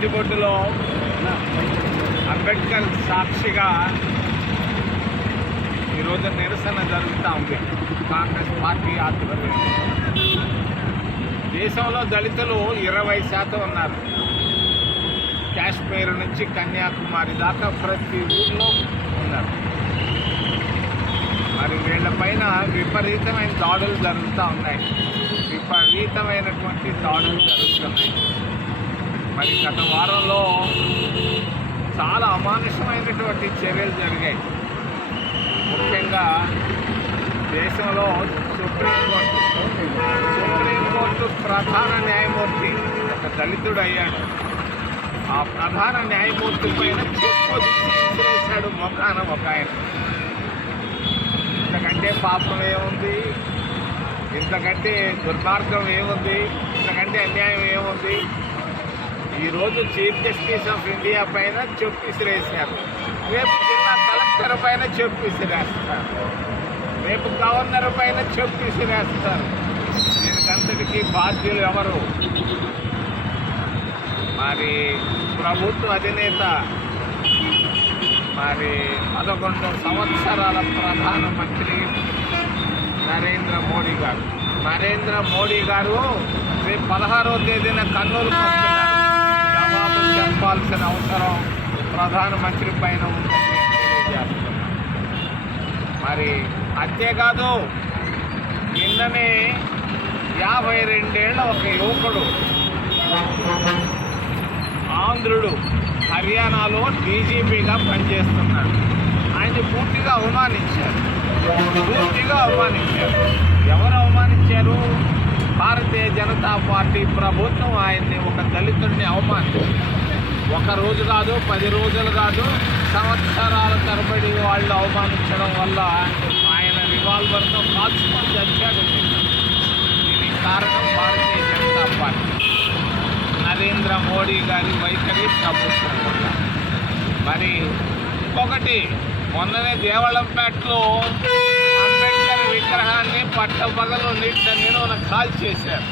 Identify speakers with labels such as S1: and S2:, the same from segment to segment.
S1: నడిబొడ్డులో అంబేద్కర్ సాక్షిగా ఈరోజు నిరసన జరుగుతూ ఉంది కాంగ్రెస్ పార్టీ ఆధ్వర్యం దేశంలో దళితులు ఇరవై శాతం ఉన్నారు కాశ్మీర్ నుంచి కన్యాకుమారి దాకా ప్రతి ఊళ్ళో ఉన్నారు మరి పైన విపరీతమైన దాడులు జరుగుతూ ఉన్నాయి విపరీతమైనటువంటి దాడులు జరుగుతున్నాయి మరి గత వారంలో చాలా అమానుషమైనటువంటి చర్యలు జరిగాయి ముఖ్యంగా దేశంలో సుప్రీంకోర్టు సుప్రీంకోర్టు ప్రధాన న్యాయమూర్తి ఒక దళితుడు అయ్యాడు ఆ ప్రధాన న్యాయమూర్తి పైన చేశాడు మొఖాన ఒక ఆయన ఇంతకంటే పాపం ఏముంది ఇంతకంటే దుర్మార్గం ఏముంది ఇంతకంటే అన్యాయం ఏముంది ఈరోజు చీఫ్ జస్టిస్ ఆఫ్ ఇండియా పైన చెప్పు విసిరేసారు రేపు జిల్లా కలెక్టర్ పైన చెప్పు విసిరేస్తారు రేపు గవర్నర్ పైన చెప్పు విసిరేస్తారు దీనికంతటికి బాధ్యులు ఎవరు మరి ప్రభుత్వ అధినేత మరి పదకొండు సంవత్సరాల ప్రధానమంత్రి నరేంద్ర మోడీ గారు నరేంద్ర మోడీ గారు రేపు పదహారవ తేదీన కర్నూలు చెప్పాల్సిన అవసరం ప్రధానమంత్రి పైన మరి అంతేకాదు నిన్ననే యాభై రెండేళ్ల ఒక యువకుడు ఆంధ్రుడు హర్యానాలో డీజీపీగా పనిచేస్తున్నాడు ఆయన పూర్తిగా అవమానించారు పూర్తిగా అవమానించారు ఎవరు అవమానించారు భారతీయ జనతా పార్టీ ప్రభుత్వం ఆయన్ని ఒక దళితుడిని అవమానించారు ఒక రోజు కాదు పది రోజులు కాదు సంవత్సరాల తరబడి వాళ్ళు అవమానించడం వల్ల ఆయన రివాల్వర్తో కాల్చుకొని చచ్చాడు దీనికి కారణం భారతీయ జనతా పార్టీ నరేంద్ర మోడీ గారి వైఖరి ప్రభుత్వం మరి ఇంకొకటి మొన్ననే దేవళంపేటలో అంబేద్కర్ విగ్రహాన్ని పట్టపగలు నీటి కాల్ చేశారు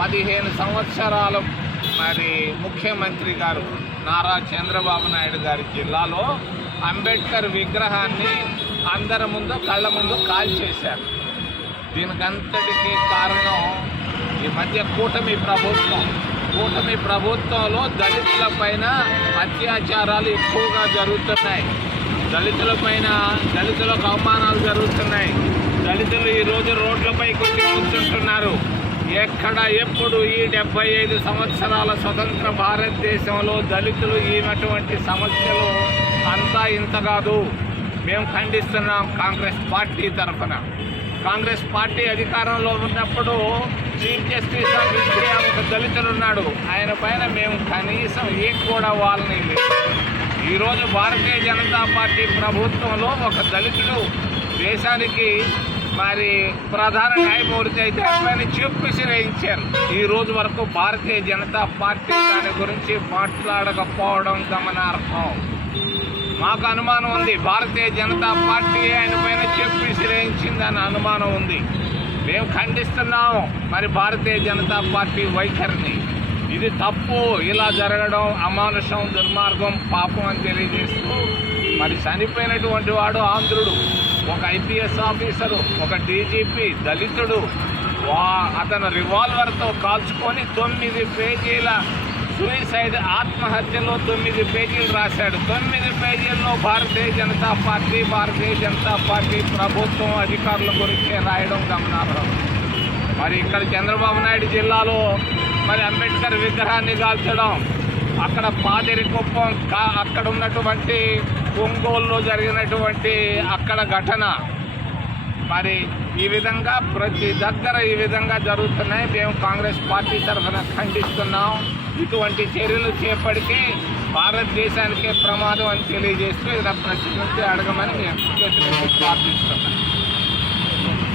S1: పదిహేను సంవత్సరాల మరి ముఖ్యమంత్రి గారు నారా చంద్రబాబు నాయుడు గారి జిల్లాలో అంబేద్కర్ విగ్రహాన్ని అందరి ముందు కళ్ళ ముందు కాల్చేశారు దీనికంతటికి కారణం ఈ మధ్య కూటమి ప్రభుత్వం కూటమి ప్రభుత్వంలో దళితుల పైన అత్యాచారాలు ఎక్కువగా జరుగుతున్నాయి దళితుల పైన దళితులకు అవమానాలు జరుగుతున్నాయి దళితులు ఈరోజు రోడ్లపై కొట్టి కూర్చుంటున్నారు ఎక్కడ ఎప్పుడు ఈ డెబ్బై ఐదు సంవత్సరాల స్వతంత్ర భారతదేశంలో దళితులు ఈనటువంటి సమస్యలు అంతా ఇంత కాదు మేము ఖండిస్తున్నాం కాంగ్రెస్ పార్టీ తరఫున కాంగ్రెస్ పార్టీ అధికారంలో ఉన్నప్పుడు చీఫ్ జస్టిస్ ఆఫ్ ఇండియా ఒక దళితుడు ఉన్నాడు ఆయన పైన మేము కనీసం ఏ కూడా వాళ్ళని ఈరోజు భారతీయ జనతా పార్టీ ప్రభుత్వంలో ఒక దళితుడు దేశానికి మరి ప్రధాన న్యాయమూర్తి అయితే ఆయన చీఫ్ మినిస్టర్ ఈ రోజు వరకు భారతీయ జనతా పార్టీ దాని గురించి మాట్లాడకపోవడం గమనార్హం మాకు అనుమానం ఉంది భారతీయ జనతా పార్టీ ఆయన పైన చీఫ్ మినిస్టర్ అని అనుమానం ఉంది మేము ఖండిస్తున్నాము మరి భారతీయ జనతా పార్టీ వైఖరిని ఇది తప్పు ఇలా జరగడం అమానుషం దుర్మార్గం పాపం అని తెలియజేస్తూ మరి చనిపోయినటువంటి వాడు ఆంధ్రుడు ఒక ఐపీఎస్ ఆఫీసరు ఒక డీజీపీ దళితుడు వా అతను రివాల్వర్తో కాల్చుకొని తొమ్మిది పేజీల సూయిసైడ్ ఆత్మహత్యలో తొమ్మిది పేజీలు రాశాడు తొమ్మిది పేజీల్లో భారతీయ జనతా పార్టీ భారతీయ జనతా పార్టీ ప్రభుత్వం అధికారుల గురించే రాయడం గమనార్హం మరి ఇక్కడ చంద్రబాబు నాయుడు జిల్లాలో మరి అంబేద్కర్ విగ్రహాన్ని కాల్చడం అక్కడ పాదిరికుప్పం అక్కడ ఉన్నటువంటి ఒంగోలులో జరిగినటువంటి అక్కడ ఘటన మరి ఈ విధంగా ప్రతి దగ్గర ఈ విధంగా జరుగుతున్నాయి మేము కాంగ్రెస్ పార్టీ తరఫున ఖండిస్తున్నాం ఇటువంటి చర్యలు చేపడితే భారతదేశానికే ప్రమాదం అని తెలియజేస్తూ ఇలా ప్రశ్నించి అడగమని మేము ప్రార్థిస్తున్నాం